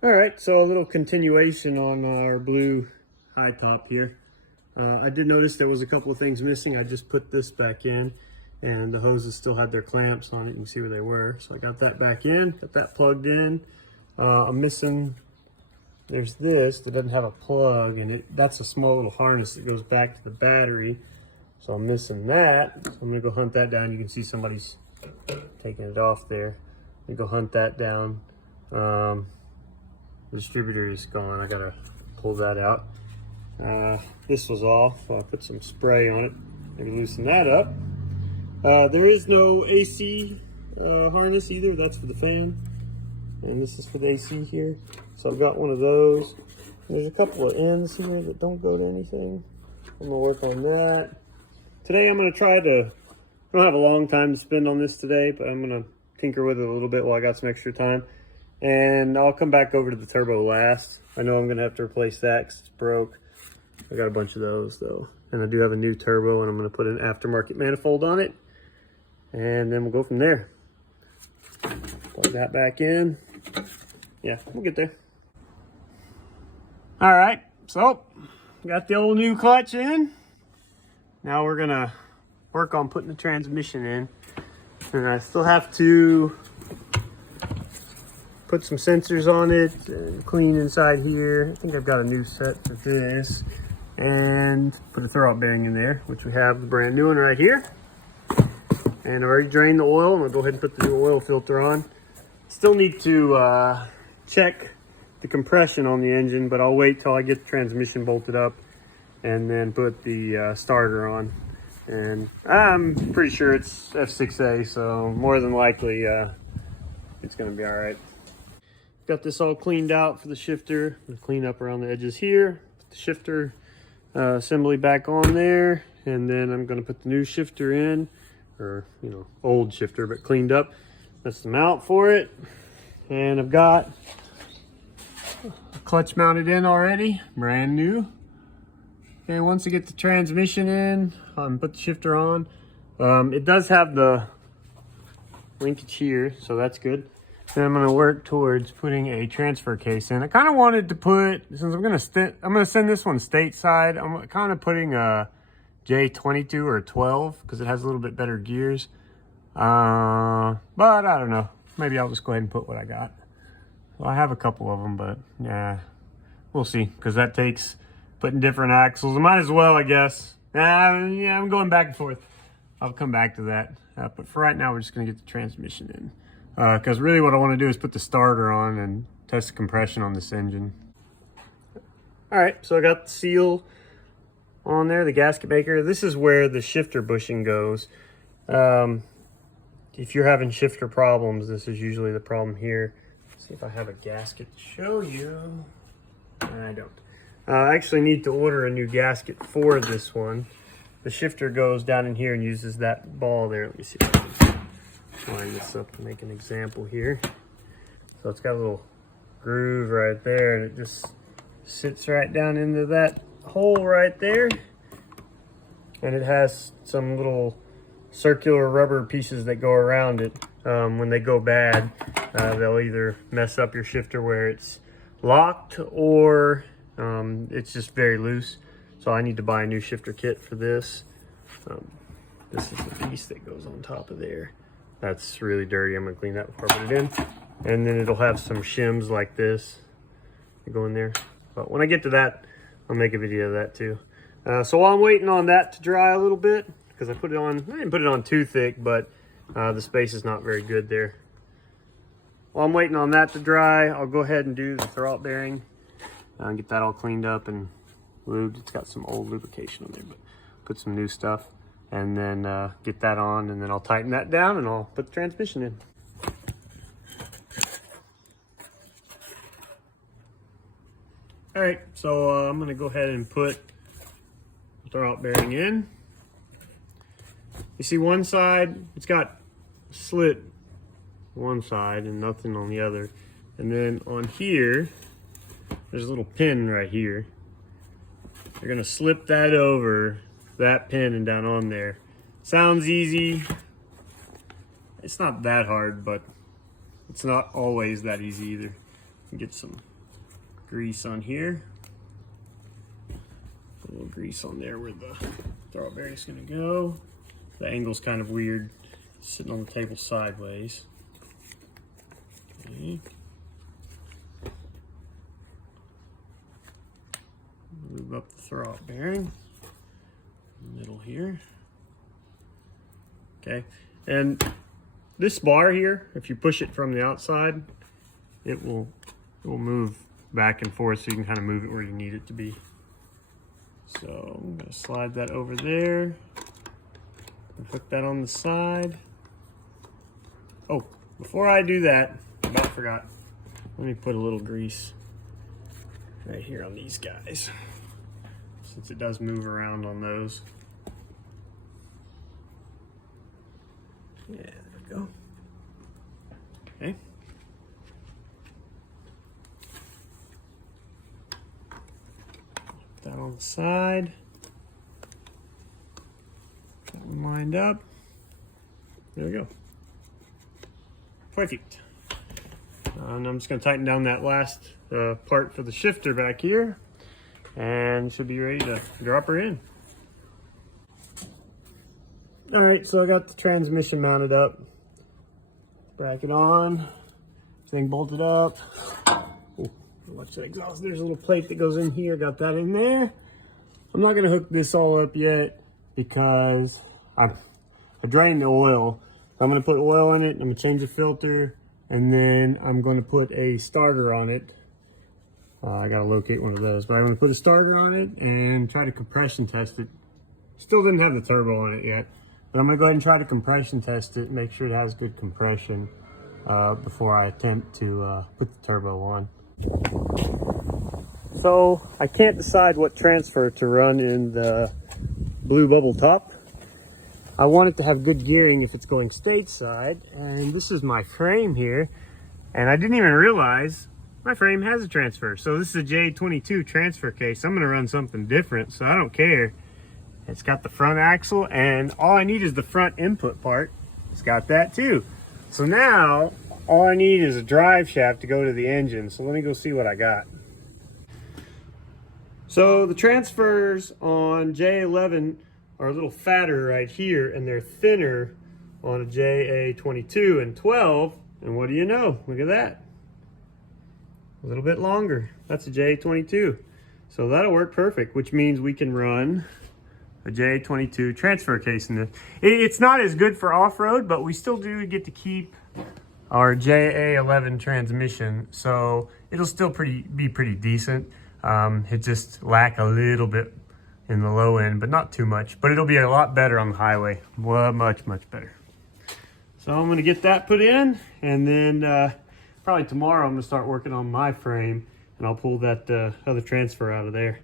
All right, so a little continuation on our blue high top here. I did notice there was a couple of things missing. I just put this back in and the hoses still had their clamps on it. You can see where they were. So I got that back in, got that plugged in. I'm missing, there's this that doesn't have a plug, and that's a small little harness that goes back to the battery. So I'm missing that. So I'm gonna go hunt that down. You can see somebody's taking it off there. I'm gonna go hunt that down. The distributor is gone. I gotta pull that out. This was off, so I'll put some spray on it, maybe loosen that up. There is no AC harness either. That's for the fan, and this is for the AC here. So I've got one of those. There's a couple of ends here that don't go to anything. I'm gonna work on that. Today I'm gonna try to, I don't have a long time to spend on this today, but I'm gonna tinker with it a little bit while I got some extra time. And I'll come back over to the turbo last. I know I'm gonna have to replace that because it's broke. I got a bunch of those though. And I do have a new turbo, and I'm gonna put an aftermarket manifold on it. And then we'll go from there. Plug that back in. Yeah, we'll get there. All right, so got the old new clutch in. Now we're gonna work on putting the transmission in. And I still have to put some sensors on it and clean inside here. I think I've got a new set for this, and put a throwout bearing in there, which we have the brand new one right here. And I've already drained the oil. I'm gonna go ahead and put the new oil filter on. Still need to check the compression on the engine, but I'll wait till I get the transmission bolted up and then put the starter on. And I'm pretty sure it's F6A, so more than likely it's gonna be all right. Got this all cleaned out for the shifter. I'm gonna clean up around the edges here. Put the shifter assembly back on there, and then I'm gonna put the new shifter in, or old shifter but cleaned up. That's the mount for it, and I've got a clutch mounted in already, brand new. Okay, once I get the transmission in, put the shifter on. It does have the linkage here, so that's good. Then I'm gonna work towards putting a transfer case in. I kind of wanted to put, since I'm gonna send this one stateside, I'm kind of putting a J22 or 12 because it has a little bit better gears. But I don't know. Maybe I'll just go ahead and put what I got. Well, I have a couple of them, but yeah, we'll see, because that takes putting different axles. I might as well, I guess. Yeah, I'm going back and forth. I'll come back to that. But for right now, we're just gonna get the transmission in. Because really what I want to do is put the starter on and test the compression on this engine. All right, so I got the seal on there, the gasket maker. This is where the shifter bushing goes. If you're having shifter problems, this is usually the problem here. Let's see if I have a gasket to show you. I don't. I actually need to order a new gasket for this one. The shifter goes down in here and uses that ball there. Let me see if I can line this up to make an example here. So it's got a little groove right there, and it just sits right down into that hole right there. And it has some little circular rubber pieces that go around it. When they go bad, they'll either mess up your shifter where it's locked, or it's just very loose. So I need to buy a new shifter kit for this. This is the piece that goes on top of there. That's really dirty. I'm gonna clean that before I put it in. And then it'll have some shims like this that go in there. But when I get to that, I'll make a video of that too. So while I'm waiting on that to dry a little bit, because I didn't put it on too thick, but the space is not very good there. While I'm waiting on that to dry, I'll go ahead and do the throwout bearing. Get that all cleaned up and lubed. It's got some old lubrication on there, but put some new stuff. And then get that on, and then I'll tighten that down, and I'll put the transmission in. All right, so I'm gonna go ahead and put the throwout bearing in. You see one side, it's got slit one side and nothing on the other. And then on here, there's a little pin right here. You're gonna slip that over that pin and down on there. Sounds easy. It's not that hard, but it's not always that easy either. Get some grease on here. A little grease on there where the throw-out bearing is gonna go. The angle's kind of weird, sitting on the table sideways. Okay. Move up the throw-out bearing, middle here. Okay, and this bar here, if you push it from the outside, it will move back and forth, so you can kind of move it where you need it to be. So I'm gonna slide that over there and put that on the side. Oh, before I do that, I about forgot. Let me put a little grease right here on these guys, since it does move around on those. Yeah, there we go. Okay. Put that on the side. That one lined up. There we go. Perfect. And I'm just going to tighten down that last part for the shifter back here, and should be ready to drop her in. All right, so I got the transmission mounted up. Back it on. Everything bolted up. Oh, watch that exhaust. There's a little plate that goes in here. Got that in there. I'm not going to hook this all up yet because I drained the oil. I'm going to put oil in it. I'm going to change the filter, and then I'm going to put a starter on it. I got to locate one of those, but I'm going to put a starter on it and try to compression test it. Still didn't have the turbo on it yet, but I'm going to go ahead and try to compression test it, make sure it has good compression before I attempt to put the turbo on. So I can't decide what transfer to run in the Blue Bubble Top. I want it to have good gearing if it's going stateside, and this is my frame here, and I didn't even realize my frame has a transfer. So this is a J22 transfer case. I'm gonna run something different, so I don't care. It's got the front axle, and all I need is the front input part. It's got that too. So now all I need is a drive shaft to go to the engine. So let me go see what I got. So the transfers on J11 are a little fatter right here, and they're thinner on a JA22 and 12. And what do you know? Look at that. A little bit longer. That's a JA22. So that'll work perfect, which means we can run a JA22 transfer case in this. It's not as good for off-road, but we still do get to keep our JA11 transmission. So it'll still be pretty decent. It just lack a little bit in the low end, but not too much. But it'll be a lot better on the highway. Well, much better. So I'm gonna get that put in, and then probably tomorrow I'm gonna start working on my frame, and I'll pull that other transfer out of there.